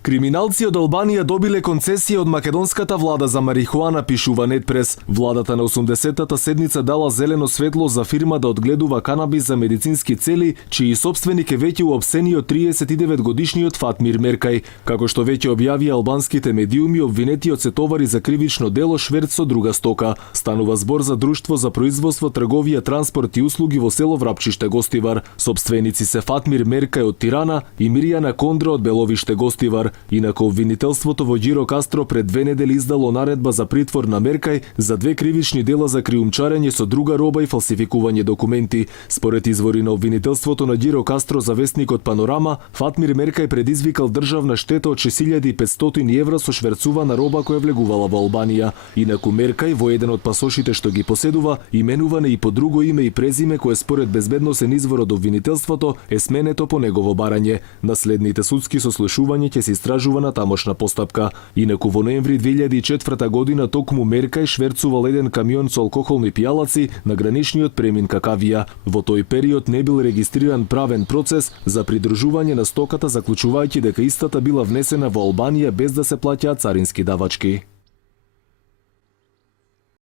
Криминалци од Албанија добиле концесија од македонската влада за марихуана, пишува Нетпрес. Владата на 80-та седница дала зелено светло за фирма да одгледува канабис за медицински цели, чиј собственик е веќе уапсениот 39 годишниот Фатмир Меркај. Како што веќе објави албанските медиуми, обвинетиот се товари за кривично дело шверц со друга стока. Станува збор за друштво за производство, трговија, транспорт и услуги во село Врапчиште Гостивар. Собственици се Фатмир Меркај од Тирана и Миријана Кондра од Беловиште Гостивар. Инаку обвинителството во Ѓиро Кастро пред 2 недели издало наредба за притвор на Меркај за 2 кривични дела за криумчарење со друга роба и фалсификување документи. Според извори на обвинителството на Ѓиро Кастро за вестникот Панорама, Фатмир Меркај предизвикал државна штета од 6500 евра со шверцувана роба која влегувала во Албанија. Инаку Меркај во еден од пасошите што ги поседува, именуване и по друго име и презиме кое според безбедносен извор од обвинителството е сменето по негово барање. Наследните судски сослушувања ќе се истражува на тамошна постапка. Инаку во ноември 2004 година токму Меркај шверцувал еден камион со алкохолни пијалаци на граничниот премин Какавија. Во тој период не бил регистриран правен процес за придружување на стоката, заклучувајќи дека истата била внесена во Албанија без да се плаќаат царински давачки.